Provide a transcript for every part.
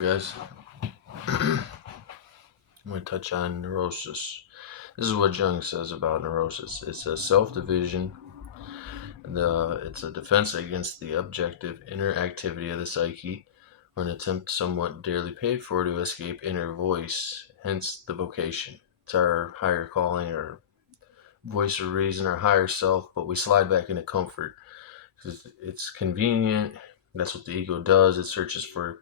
Guys, I'm going to touch on neurosis. This is what Jung says about neurosis. It's a self-division. It's a defense against the objective inner activity of the psyche, or an attempt somewhat dearly paid for to escape inner voice, hence the vocation. It's our higher calling, or voice of reason, our higher self, but we slide back into comfort because it's convenient. That's what the ego does. It searches for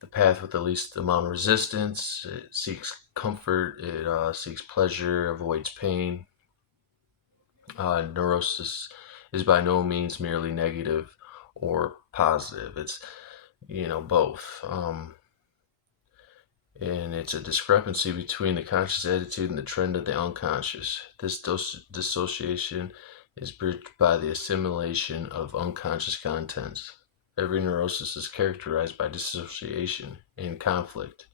the path with the least amount of resistance. It seeks comfort. It seeks pleasure, avoids pain. Neurosis is by no means merely negative or positive. It's both. And it's a discrepancy between the conscious attitude and the trend of the unconscious. This dissociation is bridged by the assimilation of unconscious contents. Every neurosis is characterized by dissociation and conflict,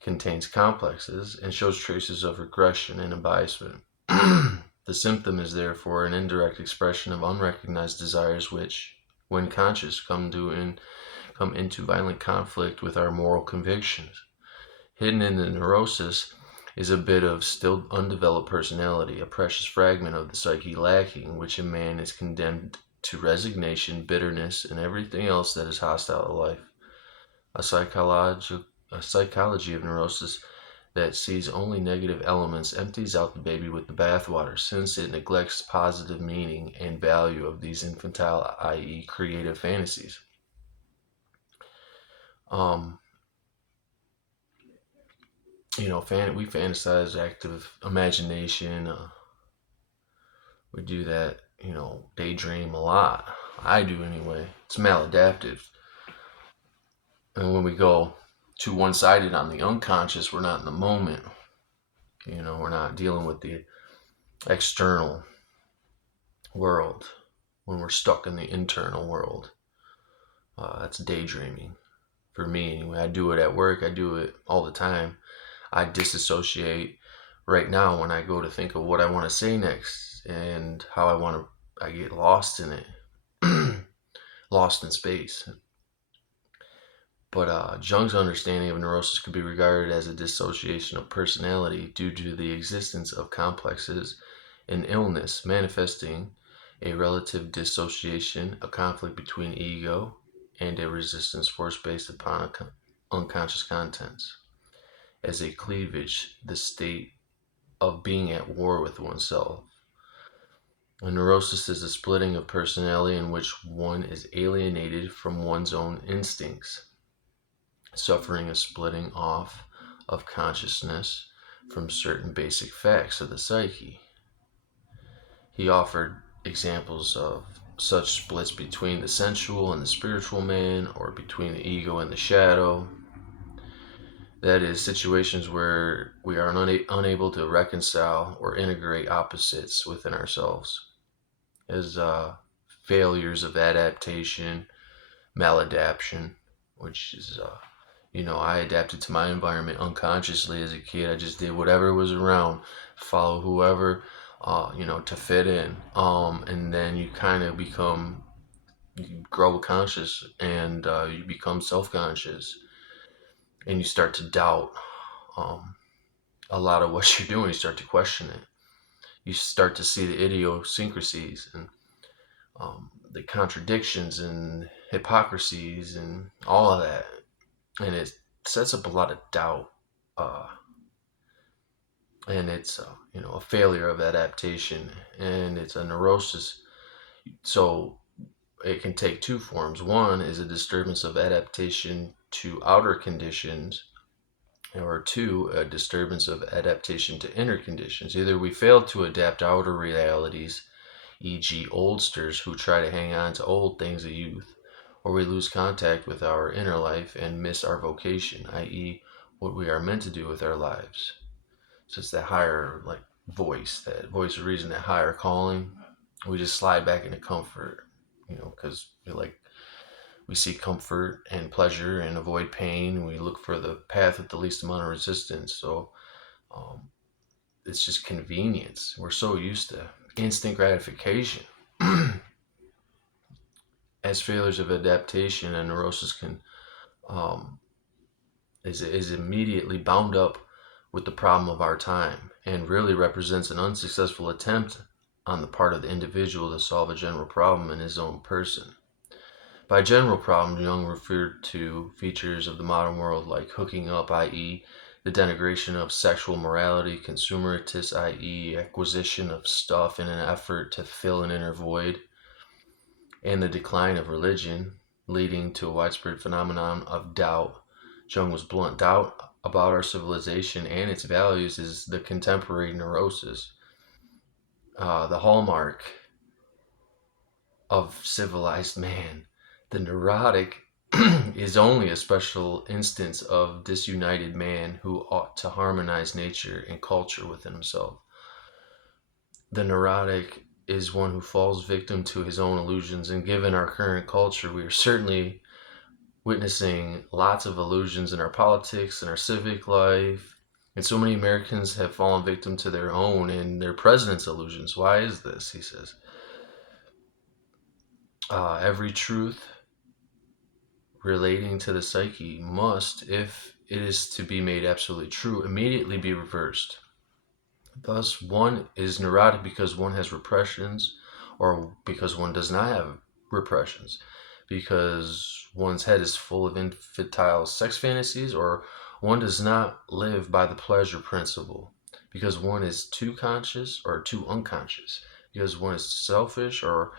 contains complexes, and shows traces of regression and abasement. The symptom is therefore an indirect expression of unrecognized desires which, when conscious, come into violent conflict with our moral convictions. Hidden in the neurosis is a bit of still undeveloped personality, a precious fragment of the psyche lacking, which in man is condemned to resignation, bitterness, and everything else that is hostile to life. A psychology of neurosis that sees only negative elements empties out the baby with the bathwater, since it neglects positive meaning and value of these infantile, i.e., creative fantasies. Um, we fantasize active imagination. We do that, daydream a lot. I do anyway. It's maladaptive. And when we go too one-sided on the unconscious, we're not in the moment. We're not dealing with the external world. When we're stuck in the internal world, that's daydreaming. For me, anyway. I do it at work. I do it all the time. I disassociate right now when I go to think of what I want to say next and how I get lost in it, lost in space. But Jung's understanding of neurosis could be regarded as a dissociation of personality due to the existence of complexes and illness, manifesting a relative dissociation, a conflict between ego and a resistance force based upon unconscious contents. As a cleavage, the state of being at war with oneself. A neurosis is a splitting of personality in which one is alienated from one's own instincts, suffering a splitting off of consciousness from certain basic facts of the psyche. He offered examples of such splits between the sensual and the spiritual man, or between the ego and the shadow. That is, situations where we are unable to reconcile or integrate opposites within ourselves, as failures of adaptation, maladaptation, which is, I adapted to my environment unconsciously as a kid. I just did whatever was around, follow whoever, to fit in. And then you kind of you grow conscious, and you become self-conscious, and you start to doubt a lot of what you're doing. You start to question it. You start to see the idiosyncrasies and the contradictions and hypocrisies and all of that. And it sets up a lot of doubt. And it's, a failure of adaptation. And it's a neurosis. So it can take two forms. One is a disturbance of adaptation to outer conditions, or two, a disturbance of adaptation to inner conditions. Either we fail to adapt outer realities, e.g., oldsters who try to hang on to old things of youth, or we lose contact with our inner life and miss our vocation, i.e., what we are meant to do with our lives. So it's that higher voice, that voice of reason, that higher calling. We just slide back into comfort, because we seek comfort and pleasure and avoid pain. We look for the path with the least amount of resistance. So it's just convenience. We're so used to instant gratification. As failures of adaptation, and neurosis can um, is immediately bound up with the problem of our time and really represents an unsuccessful attempt on the part of the individual to solve a general problem in his own person. By general problem, Jung referred to features of the modern world like hooking up, i.e., the denigration of sexual morality, consumerist, i.e., acquisition of stuff in an effort to fill an inner void, and the decline of religion, leading to a widespread phenomenon of doubt. Jung was blunt. Doubt about our civilization and its values is the contemporary neurosis. The hallmark of civilized man. The neurotic is only a special instance of disunited man who ought to harmonize nature and culture within himself. The neurotic is one who falls victim to his own illusions, and given our current culture, we are certainly witnessing lots of illusions in our politics and our civic life. And so many Americans have fallen victim to their own and their president's illusions. Why is this? He says, every truth relating to the psyche must, if it is to be made absolutely true, immediately be reversed. Thus, one is neurotic because one has repressions, or because one does not have repressions, because one's head is full of infantile sex fantasies, or one does not live by the pleasure principle, because one is too conscious or too unconscious, because one is selfish or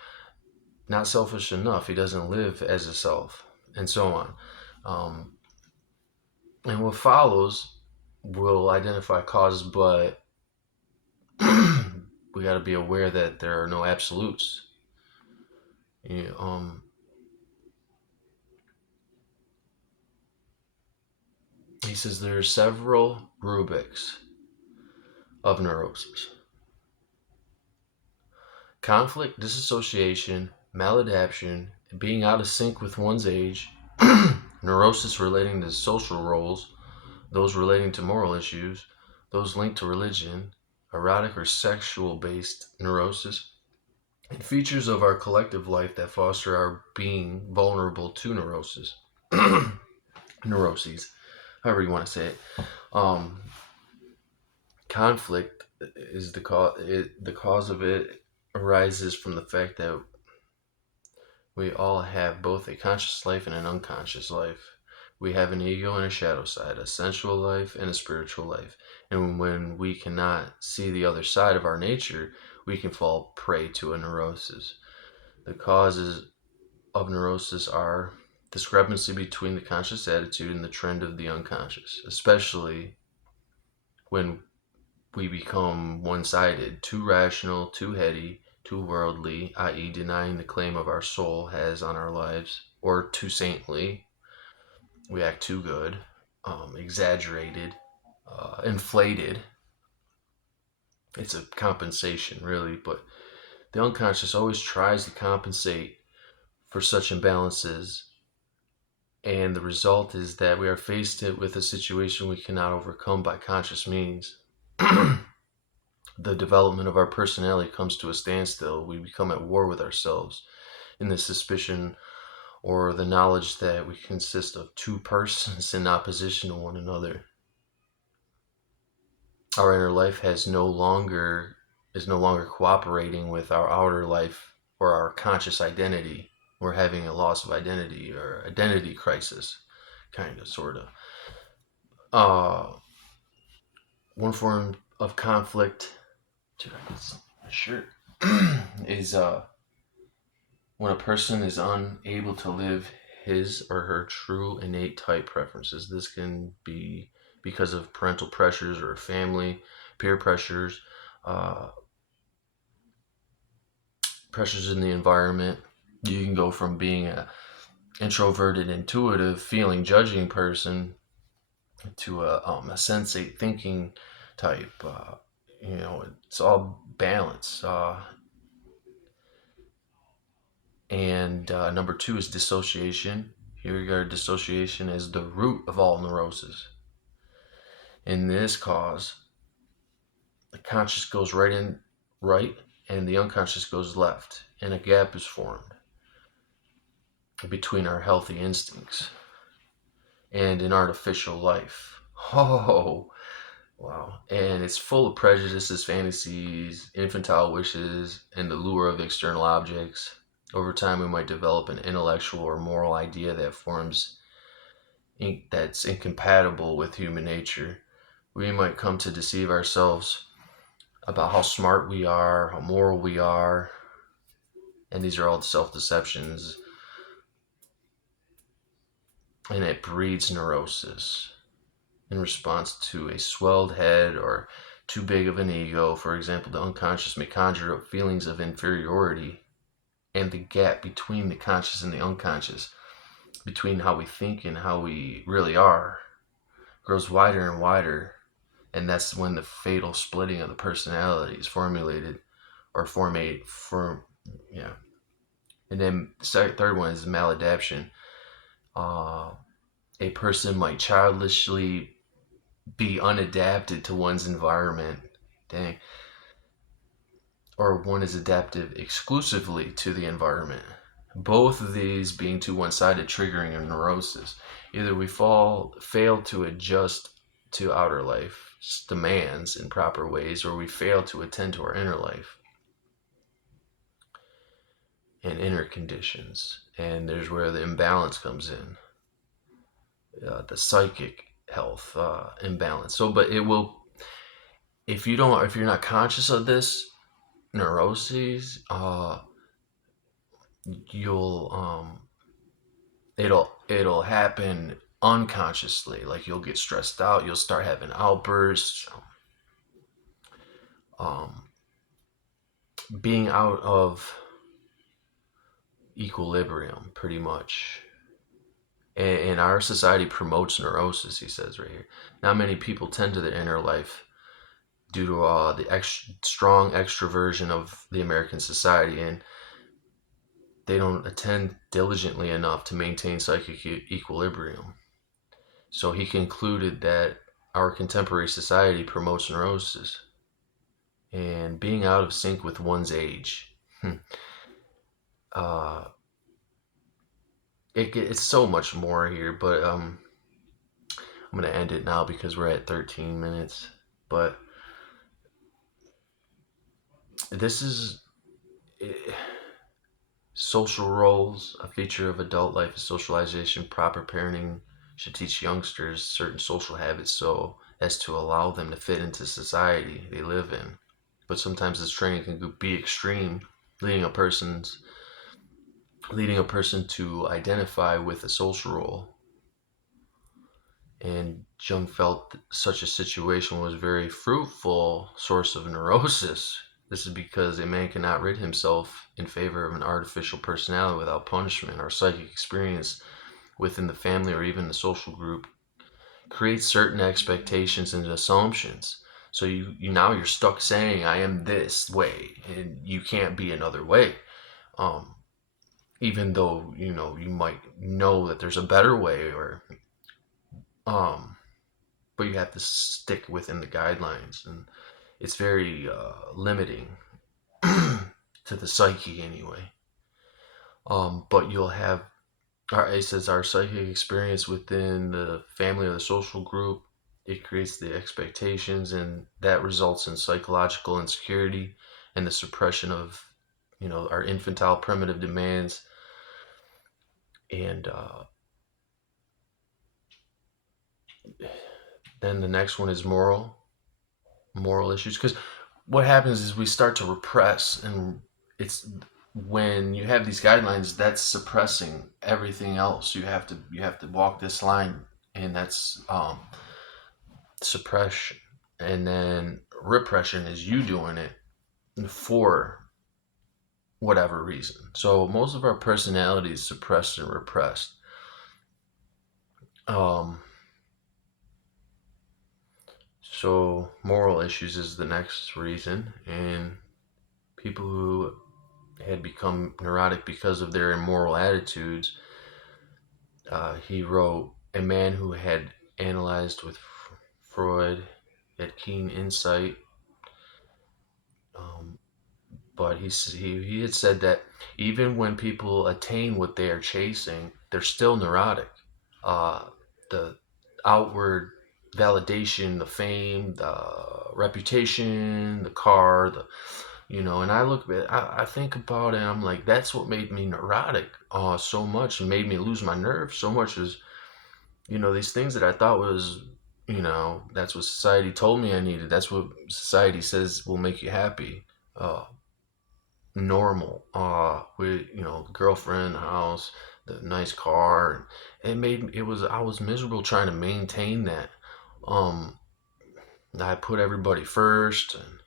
not selfish enough, he doesn't live as a self, and so on. And what follows will identify causes, but we got to be aware that there are no absolutes. You know, he says there are several rubrics of neurosis: conflict, disassociation, maladaptation, being out of sync with one's age, neurosis relating to social roles, those relating to moral issues, those linked to religion, erotic or sexual based neurosis, and features of our collective life that foster our being vulnerable to neurosis. Neuroses, however you want to say it. Um, Conflict is the cause. The cause of it arises from the fact that we all have both a conscious life and an unconscious life. We have an ego and a shadow side, a sensual life and a spiritual life. And when we cannot see the other side of our nature, we can fall prey to a neurosis. The causes of neurosis are discrepancy between the conscious attitude and the trend of the unconscious, especially when we become one-sided, too rational, too heady, too worldly, i.e., denying the claim of our soul has on our lives, or too saintly, we act too good, exaggerated, inflated. It's a compensation, really, but the unconscious always tries to compensate for such imbalances, and the result is that we are faced with a situation we cannot overcome by conscious means. The development of our personality comes to a standstill. We become at war with ourselves in the suspicion or the knowledge that we consist of two persons in opposition to one another. Our inner life is no longer cooperating with our outer life or our conscious identity. We're having a loss of identity or identity crisis, kind of, sort of. One form of conflict, dude, I got my shirt, is when a person is unable to live his or her true innate type preferences. This can be because of parental pressures or family, peer pressures, uh, pressures in the environment. You can go from being a introverted, intuitive, feeling, judging person to a sensate, thinking type. It's all balance. And number two is dissociation. Here we regard dissociation as the root of all neurosis. In this cause, the conscious goes right, and the unconscious goes left, and a gap is formed between our healthy instincts. and an artificial life. Oh, wow. And it's full of prejudices, fantasies, infantile wishes, and the lure of external objects. Over time, we might develop an intellectual or moral idea that that's incompatible with human nature. We might come to deceive ourselves about how smart we are, how moral we are, and these are all self deceptions, and it breeds neurosis in response to a swelled head or too big of an ego. For example, the unconscious may conjure up feelings of inferiority, and the gap between the conscious and the unconscious, between how we think and how we really are, grows wider and wider. And that's when the fatal splitting of the personality is formulated or yeah. And then the third one is maladaptation. Uh, a person might childishly be unadapted to one's environment. Dang. Or one is adaptive exclusively to the environment. Both of these being too one-sided, triggering a neurosis. Either we fail to adjust to outer life's demands in proper ways, or we fail to attend to our inner life and inner conditions. And there's where the imbalance comes in, the psychic health imbalance. So, but it will, if you're not conscious of this neuroses, you'll it'll happen unconsciously. Like you'll get stressed out, you'll start having outbursts, um, being out of equilibrium, pretty much. And our society promotes neurosis, he says right here. Not many people tend to their inner life due to the strong extroversion of the American society, and they don't attend diligently enough to maintain psychic equilibrium. So he concluded that our contemporary society promotes neurosis and being out of sync with one's age. uh, it's so much more here, but I'm gonna end it now because we're at 13 minutes. But this is social roles. A feature of adult life is socialization. Proper parenting should teach youngsters certain social habits so as to allow them to fit into society they live in. But sometimes this training can be extreme, leading a person's leading a person to identify with a social role. And Jung felt such a situation was a very fruitful source of neurosis. This is because a man cannot rid himself in favor of an artificial personality without punishment. Or psychic experience within the family or even the social group creates certain expectations and assumptions. So now you're stuck saying I am this way and you can't be another way. Um, Even though you might know that there's a better way, or um but you have to stick within the guidelines, and it's very limiting to the psyche anyway. But you'll have it says our psychic experience within the family or the social group, it creates the expectations, and that results in psychological insecurity and the suppression of our infantile primitive demands. And then the next one is moral issues, because what happens is we start to repress, and it's when you have these guidelines that's suppressing everything else. You have to walk this line, and that's suppression. And then repression is you doing it for whatever reason. So most of our personality is suppressed and repressed. um so moral issues is the next reason, and people who had become neurotic because of their immoral attitudes. He wrote, a man who had analyzed with Freud, had keen insight, um, but he had said that even when people attain what they are chasing, they're still neurotic. Uh, the outward validation, the fame, the reputation, the car, the and I look at I think about it and I'm like, that's what made me neurotic so much and made me lose my nerve so much is, these things that I thought was, that's what society told me I needed. That's what society says will make you happy. Uh, Normal. With, girlfriend, house, the nice car. I was miserable trying to maintain that. Um, I put everybody first and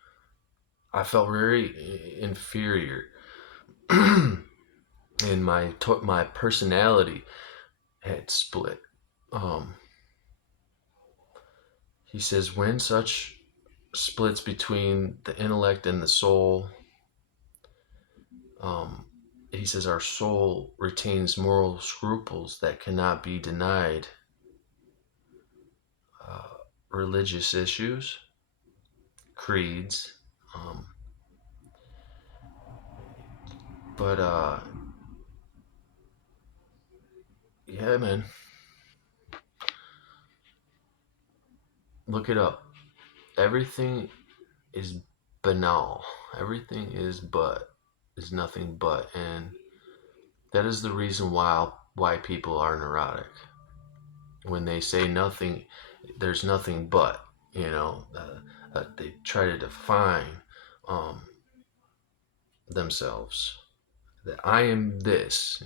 I felt very inferior. And my personality had split. Um, he says when such splits between the intellect and the soul, um, he says our soul retains moral scruples that cannot be denied. Uh, Religious issues, creeds, um, but yeah, man, look it up. Everything is banal. Everything is nothing but, and that is the reason why people are neurotic. When they say nothing, there's nothing but. They try to define um, themselves. That I am this.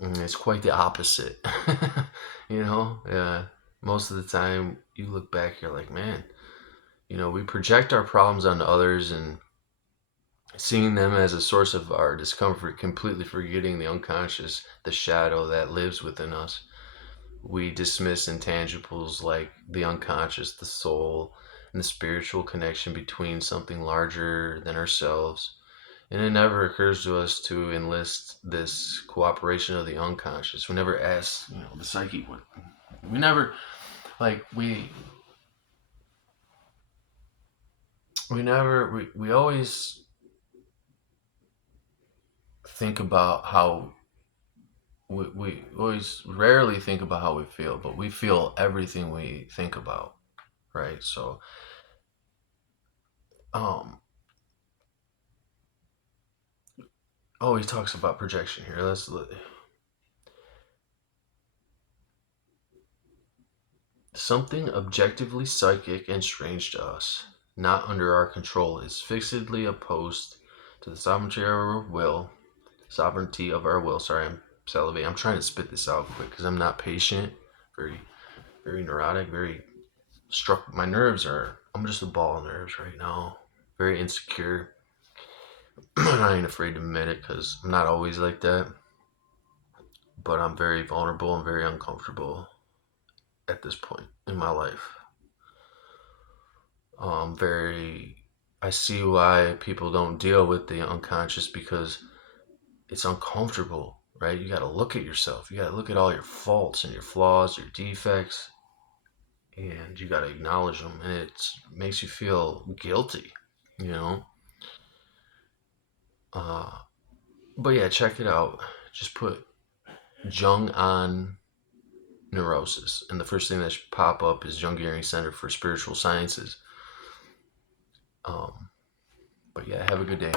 And it's quite the opposite. Most of the time, you look back, you're like, man, we project our problems onto others and seeing them as a source of our discomfort, completely forgetting the unconscious, the shadow that lives within us. We dismiss intangibles like the unconscious, the soul, and the spiritual connection between something larger than ourselves. And it never occurs to us to enlist this cooperation of the unconscious. We never ask, the psyche what. We never, like, we always think about how we always rarely think about how we feel, but we feel everything we think about, right? So, um, he talks about projection here. Let's look. Something objectively psychic and strange to us, not under our control, is fixedly opposed to the sovereignty of our will. Sorry, I'm salivating. I'm trying to spit this out quick because I'm not patient. Very, very neurotic. Very struck. My nerves are. I'm just a ball of nerves right now. Very insecure. I ain't afraid to admit it because I'm not always like that. But I'm very vulnerable and very uncomfortable at this point in my life. Very. I see why people don't deal with the unconscious because it's uncomfortable, right? You got to look at yourself. You got to look at all your faults and your flaws, your defects, and you got to acknowledge them. And it makes you feel guilty, you know? Uh, but yeah, check it out. Just put Jung on Neurosis. And the first thing that should pop up is Jungian Center for Spiritual Sciences. Um, but yeah, have a good day.